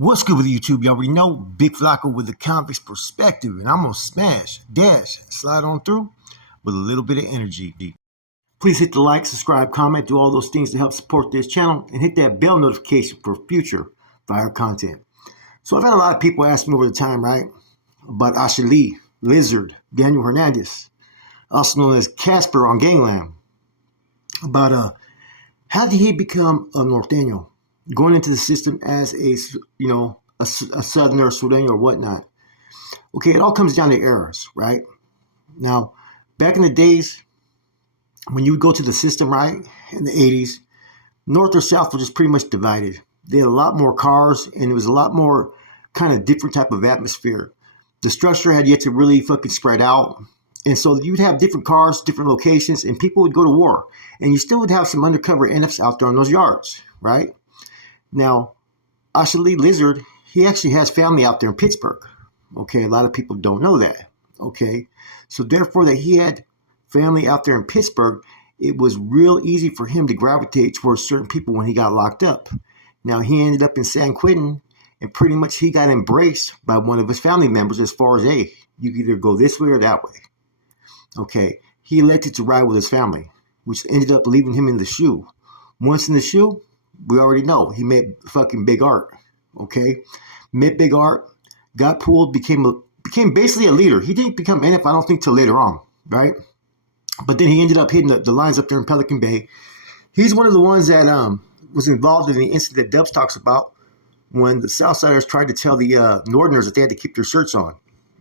What's good with YouTube? You already know Big Flacco with the convict's perspective, and I'm gonna smash, dash, slide on through with a little bit of energy. Please hit the like, subscribe, comment, do all those things to help support this channel, and hit that bell notification for future fire content. So I've had a lot of people ask me over the time, right, about Ashley, Lizard, Daniel Hernandez, also known as Casper on Gangland, about how did he become a Norteno, going into the system as a Southerner, Sureno, or whatnot. Okay, it all comes down to eras, right? Now, back in the days, when you would go to the system, right, in the 80s, North or South were just pretty much divided. They had a lot more cars, and it was a lot more kind of different type of atmosphere. The structure had yet to really fucking spread out. And so you'd have different cars, different locations, and people would go to war. And you still would have some undercover NFs out there on those yards, right? Now, Ashley Lizard, he actually has family out there in Pittsburgh. Okay, a lot of people don't know that. Okay, so therefore that he had family out there in Pittsburgh, it was real easy for him to gravitate towards certain people when he got locked up. Now, he ended up in San Quentin, and pretty much he got embraced by one of his family members as far as, hey, you can either go this way or that way. Okay, he elected to ride with his family, which ended up leaving him in the shoe. Once in the shoe, we already know he met fucking Big Art. Okay, met Big Art, got pulled, became basically a leader. He didn't become NF, I don't think, till later on, right? But then he ended up hitting the lines up there in Pelican Bay. He's one of the ones that was involved in the incident that Dubs talks about when the Southsiders tried to tell the Northerners that they had to keep their shirts on,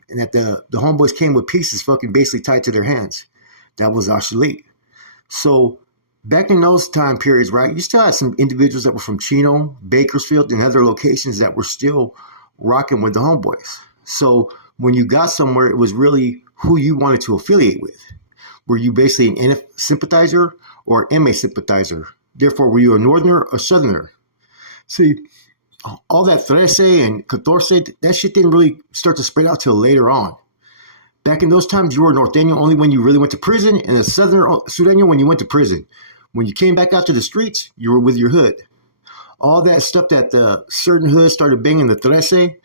and that the homeboys came with pieces fucking basically tied to their hands. That was Ashley. So back in those time periods, right, you still had some individuals that were from Chino, Bakersfield, and other locations that were still rocking with the homeboys. So when you got somewhere, it was really who you wanted to affiliate with. Were you basically an NF sympathizer or an MA sympathizer? Therefore, were you a Northerner or Southerner? See, all that 13 and 14, that shit didn't really start to spread out till later on. Back in those times, you were a Norteño only when you really went to prison, and a Southerner Sureno when you went to prison. When you came back out to the streets, you were with your hood. All that stuff that the certain hoods started banging the 13,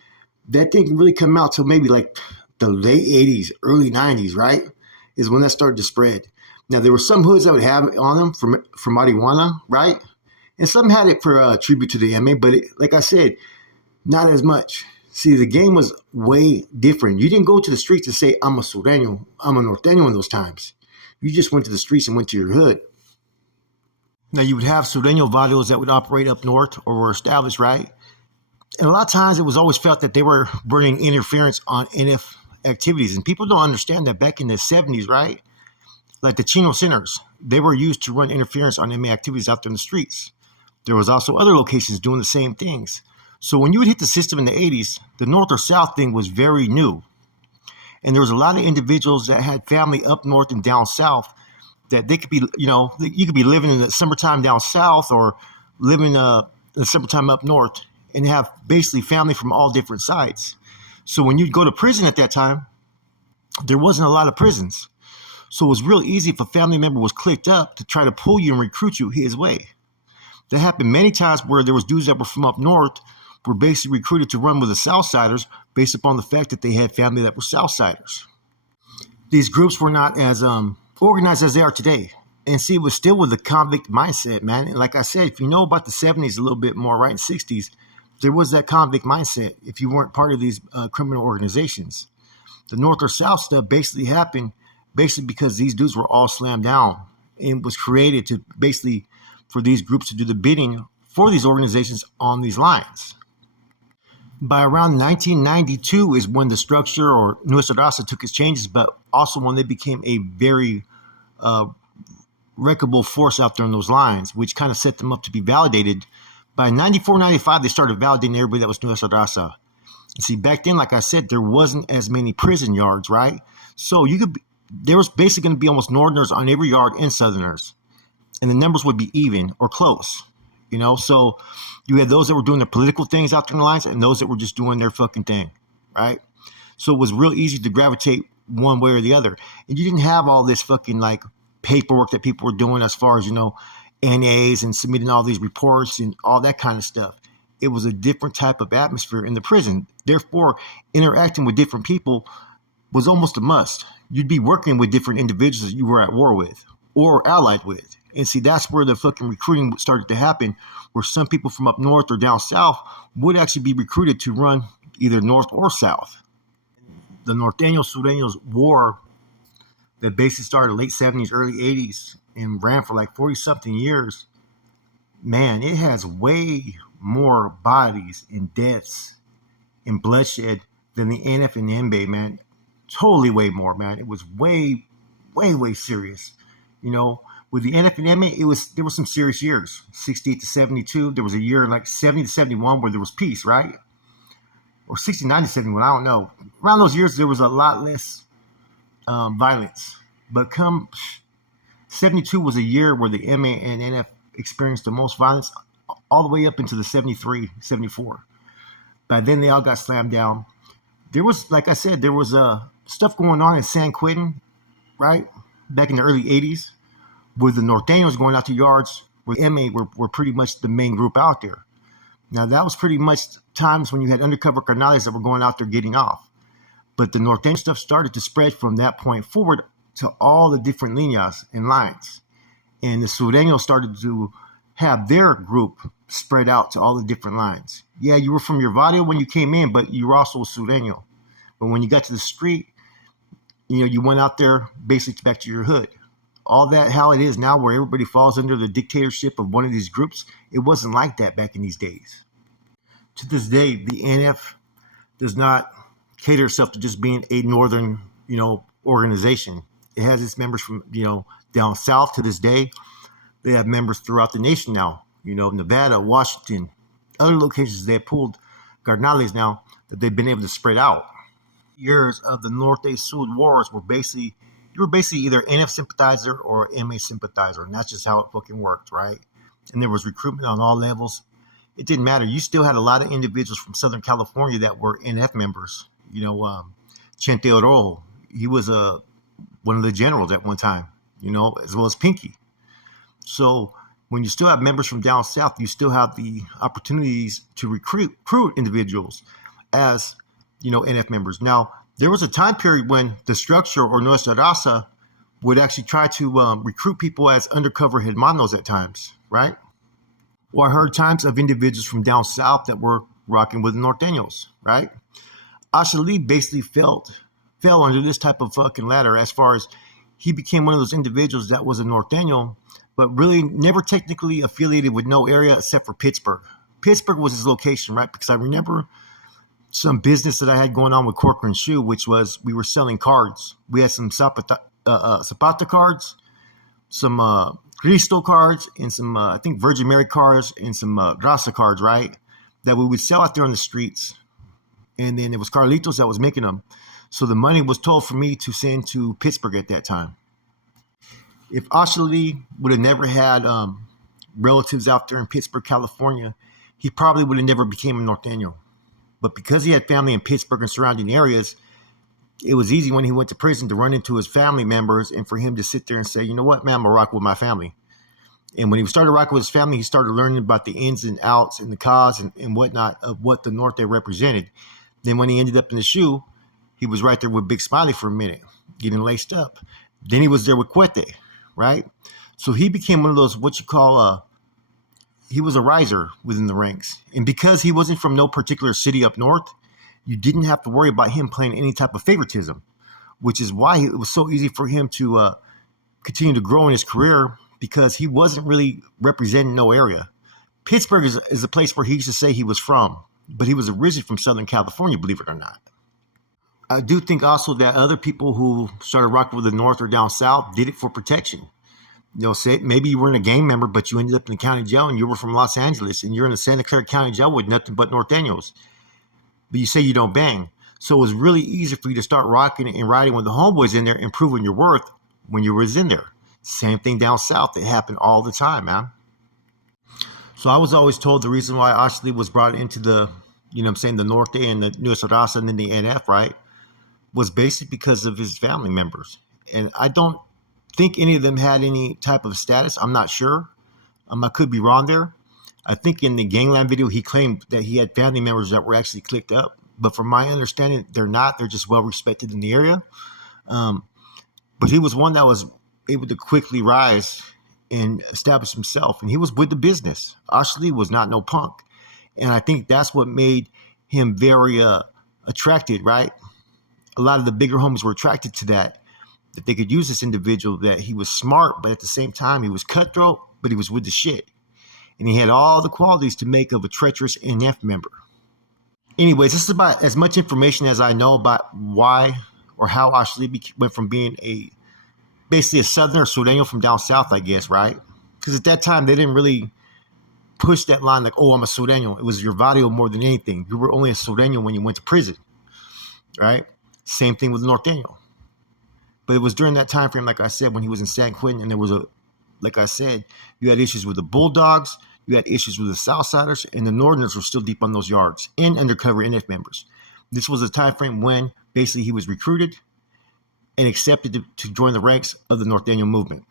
that didn't really come out till maybe like the late 80s, early 90s, right? Is when that started to spread. Now, there were some hoods that would have it on them for marijuana, right? And some had it for tribute to the MA, but like I said, not as much. See, the game was way different. You didn't go to the streets and say, I'm a Sureno, I'm a Norteño in those times. You just went to the streets and went to your hood. Now, you would have Sureno barrios that would operate up north or were established, right? And a lot of times it was always felt that they were bringing interference on NF activities. And people don't understand that back in the 70s, right? Like the Chino Centers, they were used to run interference on MA activities out there in the streets. There was also other locations doing the same things. So when you would hit the system in the 80s, the North or South thing was very new. And there was a lot of individuals that had family up north and down south that they could be, you could be living in the summertime down south or living in the summertime up north and have basically family from all different sides. So when you'd go to prison at that time, there wasn't a lot of prisons. So it was real easy if a family member was clicked up to try to pull you and recruit you his way. That happened many times where there was dudes that were from up north were basically recruited to run with the Southsiders based upon the fact that they had family that were Southsiders. These groups were not as organized as they are today. And see, it was still with the convict mindset, man. And like I said, if you know about the 70s a little bit more, right, in 60s, there was that convict mindset if you weren't part of these criminal organizations. The North or South stuff basically happened because these dudes were all slammed down and was created to basically for these groups to do the bidding for these organizations on these lines. By around 1992 is when the structure or Nuestra took its changes, but also when they became a very wreckable force out there on those lines, which kind of set them up to be validated. By 94, 95, they started validating everybody that was Nuestra. See, back then, like I said, there wasn't as many prison yards, right? So there was basically going to be almost Northerners on every yard and Southerners. And the numbers would be even or close, So you had those that were doing their political things out there in the lines and those that were just doing their fucking thing, right? So it was real easy to gravitate one way or the other. And you didn't have all this fucking like paperwork that people were doing as far as, NAs and submitting all these reports and all that kind of stuff. it was a different type of atmosphere in the prison. Therefore, interacting with different people was almost a must. You'd be working with different individuals that you were at war with or allied with. And see, that's where the fucking recruiting started to happen, where some people from up north or down south would actually be recruited to run either north or south. The Norteños Sureños war that basically started late 70s, early 80s, and ran for like 40 something years, man, it has way more bodies and deaths and bloodshed than the NF and the MB, man. Totally way more, man. It was way, way serious. You know, with the NF and MB, there were some serious years. 68 to 72. There was a year like 70 to 71 where there was peace, right? Or 69 to 71, I don't know. Around those years, there was a lot less violence. But come 72 was a year where the MA and NF experienced the most violence all the way up into the 73, 74. By then, they all got slammed down. There was, like I said, there was stuff going on in San Quentin, right? Back in the early 80s, with the Norteños going out to yards, where the MA were pretty much the main group out there. Now, that was pretty much times when you had undercover carnales that were going out there getting off. But the Norteño stuff started to spread from that point forward to all the different líneas and lines. And the Sureno started to have their group spread out to all the different lines. Yeah, you were from your barrio when you came in, but you were also a Sureno. But when you got to the street, you know, you went out there basically back to your hood. All that how it is now where everybody falls under the dictatorship of one of these groups, it wasn't like that back in these days. To this day, the NF does not cater itself to just being a northern, you know, organization. It has its members from, you know, down south to this day. They have members throughout the nation now, you know, Nevada, Washington, other locations they have pulled carnales now that they've been able to spread out. Years of the Norte-Sud wars were basically, you were basically either NF sympathizer or MA sympathizer, and that's just how it fucking worked, right? And there was recruitment on all levels. It didn't matter. You still had a lot of individuals from Southern California that were NF members. You know, Chente Orojo, he was one of the generals at one time, you know, as well as Pinky. So when you still have members from down south, you still have the opportunities to recruit individuals as, you know, NF members. Now, there was a time period when the structure or Nuestra would actually try to recruit people as undercover hermanos at times, right? Or I heard times of individuals from down south that were rocking with the Norteños, right? Ashali basically fell under this type of fucking ladder as far as he became one of those individuals that was a Norteño, but really never technically affiliated with no area except for Pittsburgh. Pittsburgh was his location, right? Because I remember some business that I had going on with Corcoran Shoe, which was we were selling cards. We had some Zapata cards, some Cristo cards, and some, I think, Virgin Mary cards, and some Raza cards, right? That we would sell out there on the streets. And then it was Carlitos that was making them. So the money was told for me to send to Pittsburgh at that time. If Ashali would have never had relatives out there in Pittsburgh, California, he probably would have never became a Norteño. But because he had family in Pittsburgh and surrounding areas, it was easy when he went to prison to run into his family members and for him to sit there and say, you know what, man, I'm going to rock with my family. And when he started rocking with his family, he started learning about the ins and outs and the cause and whatnot of what the Norte represented. Then when he ended up in the shoe, he was right there with Big Smiley for a minute, getting laced up. Then he was there with Cuete, right? So he became one of those, what you call, he was a riser within the ranks. And because he wasn't from no particular city up north, you didn't have to worry about him playing any type of favoritism, which is why it was so easy for him to continue to grow in his career because he wasn't really representing no area. Pittsburgh is a place where he used to say he was from, but he was originally from Southern California, believe it or not. I do think also that other people who started rocking with the North or down South did it for protection. You know, say maybe you weren't a gang member, but you ended up in the county jail and you were from Los Angeles and you're in the Santa Clara County jail with nothing but Norteños. But you say you don't bang. So it was really easy for you to start rocking and riding with the homeboys in there and proving your worth when you was in there. Same thing down south. It happened all the time, man. So I was always told the reason why Ashley was brought into the, you know what I'm saying, the Norte and the Nuestra and then the NF, right, was basically because of his family members. And I don't think any of them had any type of status. I'm not sure. I could be wrong there. I think in the gangland video, he claimed that he had family members that were actually clicked up. But from my understanding, they're not. They're just well respected in the area. Um, but he was one that was able to quickly rise and establish himself. And he was with the business. Ashley was not no punk. And I think that's what made him very attracted, right? A lot of the bigger homies were attracted to that they could use this individual, that he was smart, but at the same time, he was cutthroat, but he was with the shit. And he had all the qualities to make of a treacherous NF member. Anyways, this is about as much information as I know about why or how Ashley went from being basically a Southerner, Sureno from down south, I guess, right? Because at that time, they didn't really push that line like, oh, I'm a Sureno. It was your barrio more than anything. You were only a Sureno when you went to prison, right? Same thing with Norteno. But it was during that time frame, like I said, when he was in San Quentin, and there was like I said, you had issues with the Bulldogs, you had issues with the Southsiders, and the Northerners were still deep on those yards, and undercover NF members. This was a time frame when basically he was recruited and accepted to join the ranks of the Norteño movement.